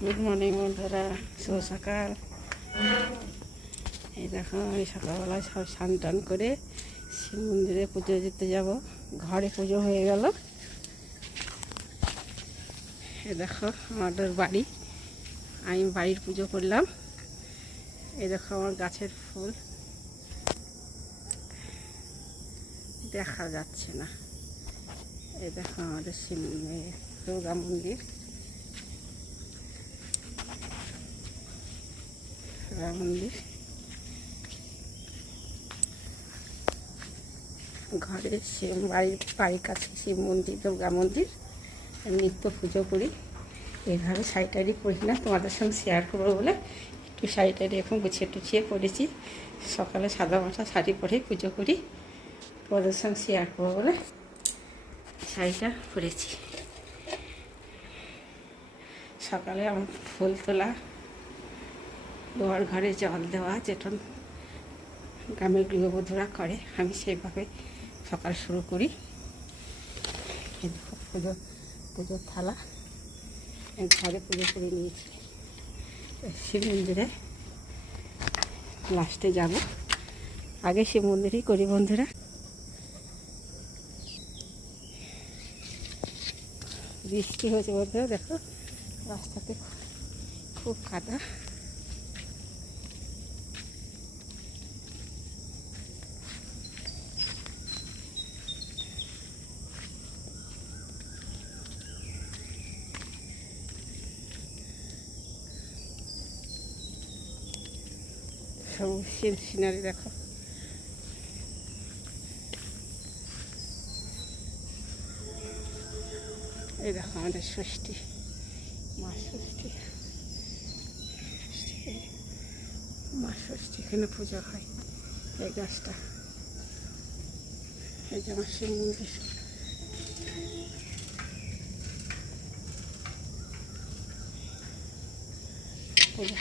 Good morning বন্ধুরা, শুভ সকাল। এই দেখো আমি সকালবেলায় সব স্নান টান করে শিব মন্দিরে পুজো দিতে যাব। ঘরে পুজো হয়ে গেল। এই দেখো আমাদের বাড়ি, আমি বাড়ির পুজো করলাম। এই দেখো আমার গাছের ফুল দেখা যাচ্ছে না। এই দেখো আমাদের শিব দুর্গা মন্দির, মন্দির। ঘরে শিব বাড়ির কাছে শিব মন্দির, দুর্গা মন্দির। নিত্য পুজো করি। এইভাবে শাড়ি টাড়ি পরি না, তোমাদের সঙ্গে শেয়ার করবো বলে একটু শাড়ি টাড়ি এখন গুছিয়ে টুছিয়ে পরেছি। সকালে সাদা মাথা শাড়ি পরেই পুজো করি, তোমাদের সঙ্গে শেয়ার করবো বলে শাড়িটা পরেছি। সকালে আমার ফুল তোলা, দুয়ার ঘরে জল দেওয়া, যেটা গ্রামের গৃহবধূরা করে, আমি সেইভাবে সকাল শুরু করি। পুজোর থালা ঘরে পুজো করে নিয়েছি। শিব মন্দিরে লাস্টে যাব, আগে শিব মন্দিরেই করি বন্ধুরা। বৃষ্টি হয়েছে বন্ধুরা, দেখো রাস্তাতে খুব কাদা। সব সিনারি দেখো। এই দেখো আমাদের ষষ্ঠী, মা ষষ্ঠী, মা ষষ্ঠী এখানে পুজো হয়। এই গাছটা, এই যে আমার শিব মন্দির। পুজো